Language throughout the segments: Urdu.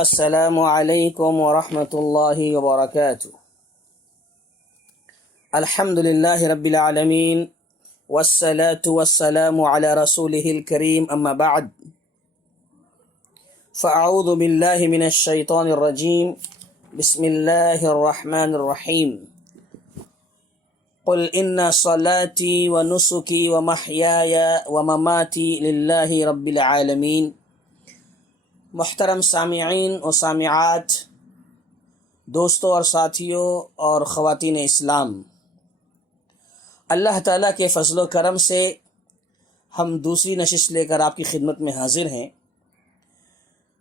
السلام علیکم ورحمۃ اللہ وبرکاتہ۔ الحمد للہ رب العالمین والصلاة والسلام علی رسولہ الکریم، اما بعد فاعوذ باللہ من الشیطان الرجیم، بسم اللہ الرحمن الرحیم۔ قل ان صلاتی ونسکی ومحیای ومماتی للہ رب العالمین۔ محترم سامعین و سامعات، دوستوں اور ساتھیوں اور خواتین اسلام، اللہ تعالیٰ کے فضل و کرم سے ہم دوسری نشست لے کر آپ کی خدمت میں حاضر ہیں۔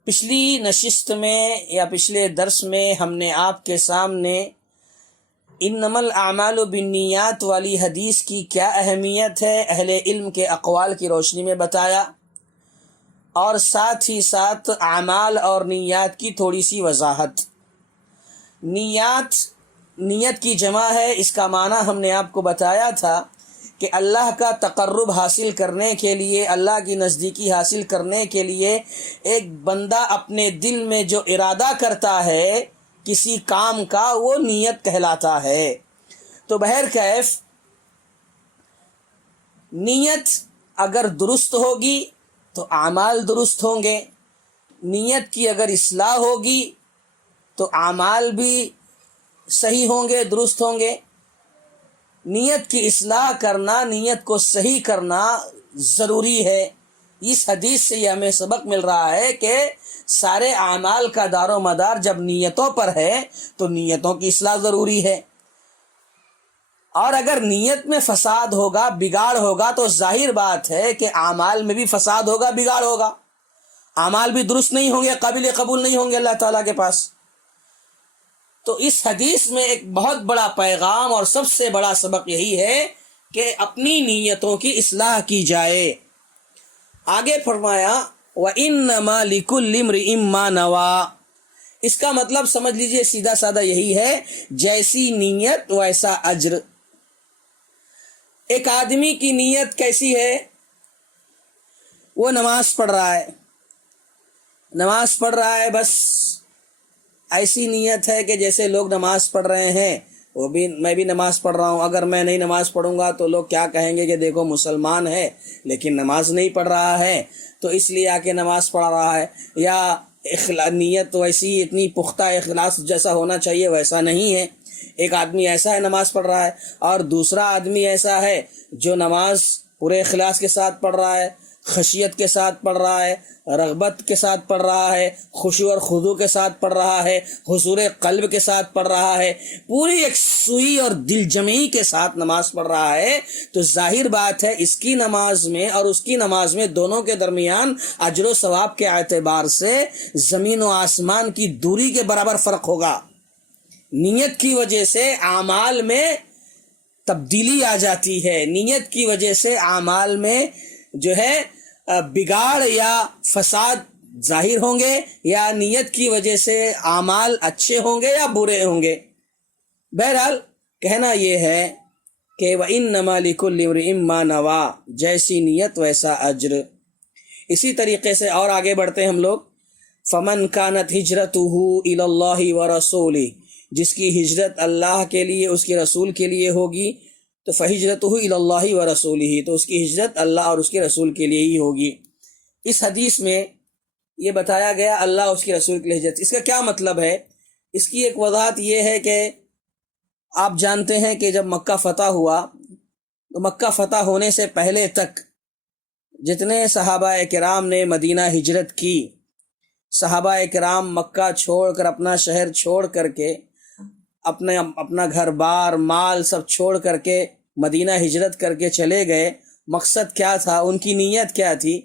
پچھلی نشست میں یا پچھلے درس میں ہم نے آپ کے سامنے انما الاعمال بالنیات والی حدیث کی کیا اہمیت ہے اہل علم کے اقوال کی روشنی میں بتایا، اور ساتھ ہی ساتھ اعمال اور نیات کی تھوڑی سی وضاحت۔ نیت کی جمع ہے، اس کا معنی ہم نے آپ کو بتایا تھا کہ اللہ کا تقرب حاصل کرنے کے لیے، اللہ کی نزدیکی حاصل کرنے کے لیے ایک بندہ اپنے دل میں جو ارادہ کرتا ہے کسی کام کا، وہ نیت کہلاتا ہے۔ تو بہرکیف نیت اگر درست ہوگی تو اعمال درست ہوں گے، نیت کی اگر اصلاح ہوگی تو اعمال بھی صحیح ہوں گے، درست ہوں گے۔ نیت کی اصلاح کرنا، نیت کو صحیح کرنا ضروری ہے۔ اس حدیث سے یہ ہمیں سبق مل رہا ہے کہ سارے اعمال کا دار و مدار جب نیتوں پر ہے تو نیتوں کی اصلاح ضروری ہے، اور اگر نیت میں فساد ہوگا، بگاڑ ہوگا، تو ظاہر بات ہے کہ اعمال میں بھی فساد ہوگا، بگاڑ ہوگا، اعمال بھی درست نہیں ہوں گے، قابل قبول نہیں ہوں گے اللہ تعالیٰ کے پاس۔ تو اس حدیث میں ایک بہت بڑا پیغام اور سب سے بڑا سبق یہی ہے کہ اپنی نیتوں کی اصلاح کی جائے۔ آگے فرمایا وَإِنَّمَا لِكُلِّ امْرِئٍ مَّا نَوَىٰ۔ اس کا مطلب سمجھ لیجئے، سیدھا سادہ یہی ہے، جیسی نیت ویسا اجر۔ ایک آدمی کی نیت کیسی ہے؟ وہ نماز پڑھ رہا ہے، بس ایسی نیت ہے کہ جیسے لوگ نماز پڑھ رہے ہیں میں بھی نماز پڑھ رہا ہوں۔ اگر میں نہیں نماز پڑھوں گا تو لوگ کیا کہیں گے کہ دیکھو مسلمان ہے لیکن نماز نہیں پڑھ رہا ہے، تو اس لیے آ کے نماز پڑھ رہا ہے۔ یا نیت ویسی اتنی پختہ اخلاص جیسا ہونا چاہیے ویسا نہیں ہے۔ ایک آدمی ایسا ہے نماز پڑھ رہا ہے، اور دوسرا آدمی ایسا ہے جو نماز پورے اخلاص کے ساتھ پڑھ رہا ہے، خشیت کے ساتھ پڑھ رہا ہے، رغبت کے ساتھ پڑھ رہا ہے، خشوع اور خضوع کے ساتھ پڑھ رہا ہے، حضور قلب کے ساتھ پڑھ رہا ہے، پوری ایک سوئی اور دل جمعی کے ساتھ نماز پڑھ رہا ہے، تو ظاہر بات ہے اس کی نماز میں اور اس کی نماز میں دونوں کے درمیان اجر و ثواب کے اعتبار سے زمین و آسمان کی دوری کے برابر فرق ہوگا۔ نیت کی وجہ سے اعمال میں تبدیلی آ جاتی ہے، نیت کی وجہ سے اعمال میں جو ہے بگاڑ یا فساد ظاہر ہوں گے، یا نیت کی وجہ سے اعمال اچھے ہوں گے یا برے ہوں گے۔ بہرحال کہنا یہ ہے کہ وَإِنَّمَا لِكُلِّ امْرِئٍ مَّا نَوَىٰ، جیسی نیت ویسا اجر۔ اسی طریقے سے اور آگے بڑھتے ہم لوگ، فَمَنْ كَانَتْ هِجْرَتُهُ إِلَى اللَّهِ وَرَسُولِهِ، جس کی ہجرت اللہ کے لیے، اس کے رسول کے لیے ہوگی، تو فَهِجْرَتُهُ إِلَى اللَّهِ وَرَسُولِهِ، تو اس کی ہجرت اللہ اور اس کے رسول کے لیے ہی ہوگی۔ اس حدیث میں یہ بتایا گیا اللہ اور اس کے رسول کے لیے ہجرت، اس کا کیا مطلب ہے؟ اس کی ایک وضاحت یہ ہے کہ آپ جانتے ہیں کہ جب مکہ فتح ہوا تو مکہ فتح ہونے سے پہلے تک جتنے صحابہ کرام نے مدینہ ہجرت کی، صحابہ کرام مکہ چھوڑ کر، اپنا شہر چھوڑ کر کے، اپنا گھر بار مال سب چھوڑ کر کے مدینہ ہجرت کر کے چلے گئے۔ مقصد کیا تھا؟ ان کی نیت کیا تھی؟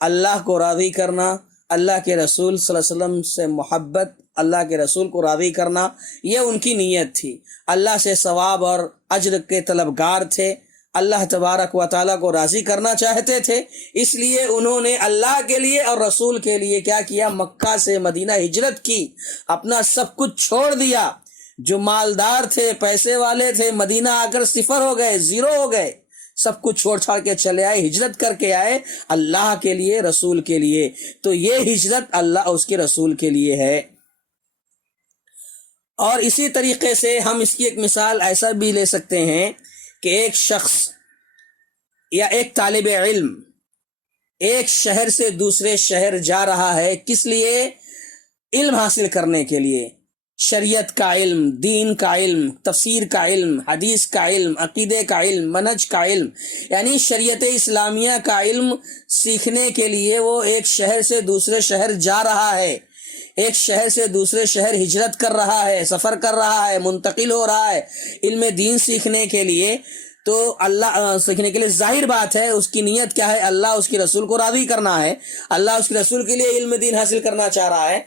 اللہ کو راضی کرنا، اللہ کے رسول صلی اللہ علیہ وسلم سے محبت، اللہ کے رسول کو راضی کرنا، یہ ان کی نیت تھی۔ اللہ سے ثواب اور اجر کے طلبگار تھے، اللہ تبارک و تعالیٰ کو راضی کرنا چاہتے تھے، اس لیے انہوں نے اللہ کے لیے اور رسول کے لیے کیا کیا؟ مکہ سے مدینہ ہجرت کی، اپنا سب کچھ چھوڑ دیا۔ جو مالدار تھے، پیسے والے تھے، مدینہ آ کر صفر ہو گئے، زیرو ہو گئے، سب کچھ چھوڑ چھاڑ کے چلے آئے, ہجرت کر کے آئے اللہ کے لیے, رسول کے لیے. تو یہ ہجرت اللہ اس کے رسول کے لیے ہے. اور اسی طریقے سے ہم اس کی ایک مثال ایسا بھی لے سکتے ہیں کہ ایک شخص یا ایک طالب علم ایک شہر سے دوسرے شہر جا رہا ہے. کس لیے؟ علم حاصل کرنے کے لیے. شریعت کا علم, دین کا علم, تفسیر کا علم, حدیث کا علم, عقیدے کا علم, منہج کا علم, یعنی شریعت اسلامیہ کا علم سیکھنے کے لیے وہ ایک شہر سے دوسرے شہر جا رہا ہے. ایک شہر سے دوسرے شہر ہجرت کر رہا ہے, سفر کر رہا ہے, منتقل ہو رہا ہے علم دین سیکھنے کے لیے. تو اللہ سیکھنے کے لیے ظاہر بات ہے اس کی نیت کیا ہے؟ اللہ اس کے رسول کو راضی کرنا ہے, اللہ اس کے رسول کے لیے علم دین حاصل کرنا چاہ رہا ہے.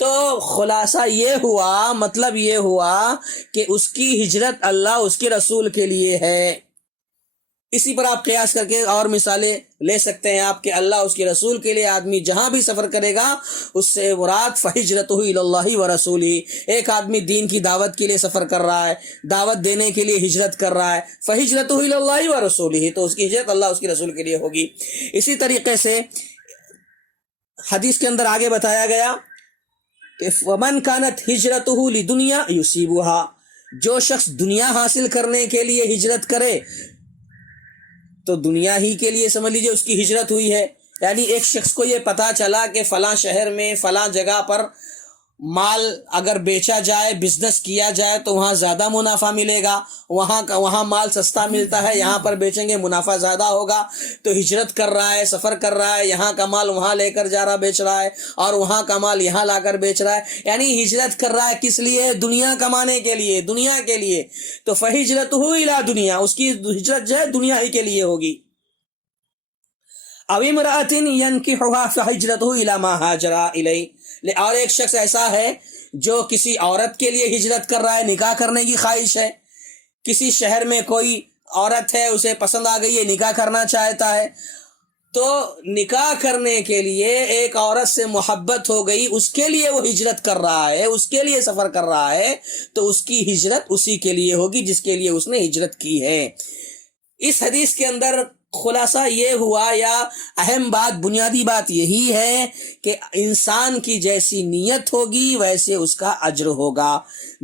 تو خلاصہ یہ ہوا, مطلب یہ ہوا کہ اس کی ہجرت اللہ اس کے رسول کے لیے ہے. اسی پر آپ قیاس کر کے اور مثالیں لے سکتے ہیں آپ کہ اللہ اس کے رسول کے لیے آدمی جہاں بھی سفر کرے گا اس سے مراد فہجرتہ الی اللہ ورسولہ. ایک آدمی دین کی دعوت کے لیے سفر کر رہا ہے, دعوت دینے کے لیے ہجرت کر رہا ہے, فہجرتہ الی اللہ ورسولہ, تو اس کی ہجرت اللہ اس کے رسول کے لیے ہوگی. اسی طریقے سے حدیث کے اندر آگے بتایا گیا کہ ومن کانت ہجرتہ لدنیا یصیبها, جو شخص دنیا حاصل کرنے کے لیے ہجرت کرے تو دنیا ہی کے لیے سمجھ لیجئے اس کی ہجرت ہوئی ہے. یعنی ایک شخص کو یہ پتا چلا کہ فلاں شہر میں فلاں جگہ پر مال اگر بیچا جائے, بزنس کیا جائے تو وہاں زیادہ منافع ملے گا, وہاں مال سستا ملتا ہے, یہاں پر بیچیں گے منافع زیادہ ہوگا. تو ہجرت کر رہا ہے, سفر کر رہا ہے, یہاں کا مال وہاں لے کر جا رہا بیچ رہا ہے, اور وہاں کا مال یہاں لا کر بیچ رہا ہے. یعنی ہجرت کر رہا ہے کس لیے؟ دنیا کمانے کے لیے, دنیا کے لیے. تو فہجرتہ الی دنیا, اس کی ہجرت جو ہے دنیا ہی کے لیے ہوگی. او امرأۃ ینکحها فہجرتہ الی ما ہاجر الیہ, اور ایک شخص ایسا ہے جو کسی عورت کے لیے ہجرت کر رہا ہے, نکاح کرنے کی خواہش ہے. کسی شہر میں کوئی عورت ہے, اسے پسند آ گئی ہے, نکاح کرنا چاہتا ہے. تو نکاح کرنے کے لیے ایک عورت سے محبت ہو گئی, اس کے لیے وہ ہجرت کر رہا ہے, اس کے لیے سفر کر رہا ہے. تو اس کی ہجرت اسی کے لیے ہوگی جس کے لیے اس نے ہجرت کی ہے. اس حدیث کے اندر خلاصہ یہ ہوا, یا اہم بات, بنیادی بات یہی ہے کہ انسان کی جیسی نیت ہوگی ویسے اس کا اجر ہوگا,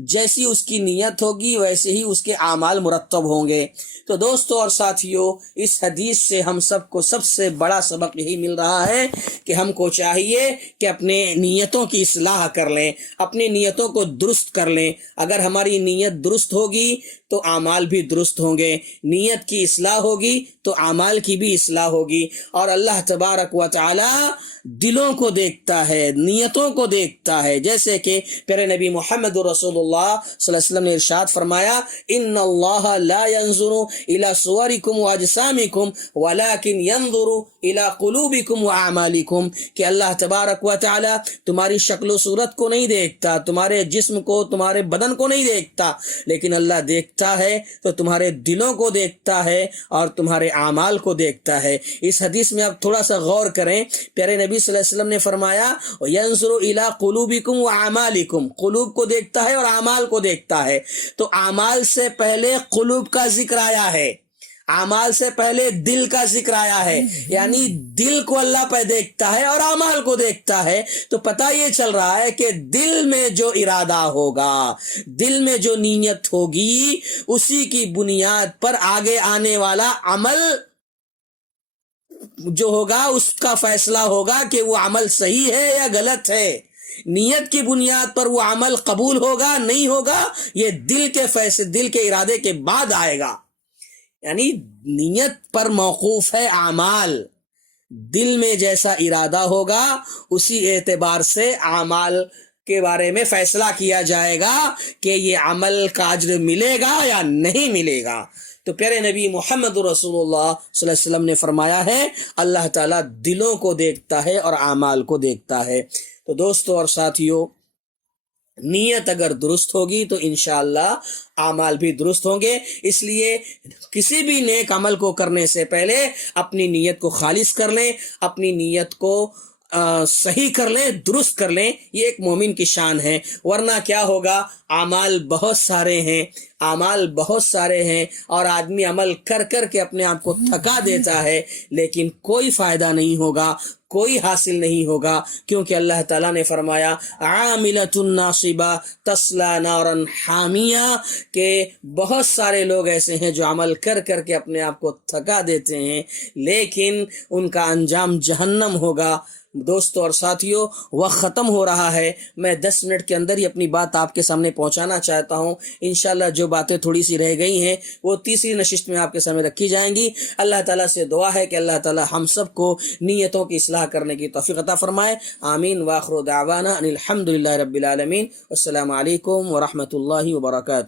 جیسی اس کی نیت ہوگی ویسے ہی اس کے اعمال مرتب ہوں گے. تو دوستو اور ساتھیو, اس حدیث سے ہم سب کو سب سے بڑا سبق یہی مل رہا ہے کہ ہم کو چاہیے کہ اپنے نیتوں کی اصلاح کر لیں, اپنی نیتوں کو درست کر لیں. اگر ہماری نیت درست ہوگی تو اعمال بھی درست ہوں گے, نیت کی اصلاح ہوگی تو اعمال کی بھی اصلاح ہوگی. اور اللہ تبارک و تعالی دلوں کو دیکھتا ہے, نیتوں کو دیکھتا ہے. جیسے کہ پیارے نبی محمد رسول اللہ صلی اللہ علیہ وسلم نے ارشاد فرمایا, ان اللہ لا ينظر الى صورکم واجسامکم ولکن ينظر الى قلوبکم واعمالکم, کہ اللہ تبارک و تعالی تمہاری شکل و صورت کو نہیں دیکھتا, تمہارے جسم کو, تمہارے بدن کو نہیں دیکھتا, لیکن اللہ دیکھتا ہے تو تمہارے دلوں کو دیکھتا ہے اور تمہارے اعمال کو دیکھتا ہے. اس حدیث میں آپ تھوڑا سا غور کریں. پیارے نبی صلی اللہ علیہ وسلم نے فرمایا ينظر الى قلوبکم واعمالکم, قلوب کو دیکھتا ہے اور اعمال کو دیکھتا ہے. تو اعمال سے پہلے قلوب کا ذکر آیا ہے, اعمال سے پہلے دل کا ذکر آیا ہے. یعنی دل کو اللہ پہ دیکھتا ہے اور اعمال کو دیکھتا ہے. تو پتہ یہ چل رہا ہے کہ دل میں جو ارادہ ہوگا, دل میں جو نیت ہوگی, اسی کی بنیاد پر آگے آنے والا عمل جو ہوگا اس کا فیصلہ ہوگا کہ وہ عمل صحیح ہے یا غلط ہے. نیت کی بنیاد پر وہ عمل قبول ہوگا نہیں ہوگا, یہ دل کے فیصلے, دل کے ارادے کے بعد آئے گا. یعنی نیت پر موقوف ہے اعمال, دل میں جیسا ارادہ ہوگا اسی اعتبار سے اعمال کے بارے میں فیصلہ کیا جائے گا کہ یہ عمل کا اجر ملے گا یا نہیں ملے گا. تو پیارے نبی محمد رسول اللہ صلی اللہ علیہ وسلم نے فرمایا ہے اللہ تعالیٰ دلوں کو دیکھتا ہے اور اعمال کو دیکھتا ہے. تو دوستو اور ساتھیو, نیت اگر درست ہوگی تو انشاءاللہ اعمال بھی درست ہوں گے. اس لیے کسی بھی نیک عمل کو کرنے سے پہلے اپنی نیت کو خالص کر لیں, اپنی نیت کو صحیح کر لیں، درست کر لیں، یہ ایک مومن کی شان ہے. ورنہ کیا ہوگا، اعمال بہت سارے ہیں، اعمال بہت سارے ہیں، اور آدمی عمل کر کر کے اپنے آپ کو تھکا دیتا ہے، لیکن کوئی فائدہ نہیں ہوگا، کوئی حاصل نہیں ہوگا، کیونکہ اللہ تعالیٰ نے فرمایا عاملۃ ناصبہ تصلی نارا حامیہ، کہ بہت سارے لوگ ایسے ہیں جو عمل کر کر کے اپنے آپ کو تھکا دیتے ہیں، لیکن ان کا انجام جہنم ہوگا. دوستو اور ساتھیو، وقت ختم ہو رہا ہے. میں 10 منٹ کے اندر ہی اپنی بات آپ کے سامنے پہنچانا چاہتا ہوں. انشاءاللہ جو باتیں تھوڑی سی رہ گئی ہیں وہ تیسری نشست میں آپ کے سامنے رکھی جائیں گی. اللہ تعالیٰ سے دعا ہے کہ اللہ تعالیٰ ہم سب کو نیتوں کی اصلاح کرنے کی توفیق عطا فرمائے. آمین. وآخر دعوانا ان الحمد للہ رب العالمین. السلام علیکم ورحمۃ اللہ وبرکاتہ.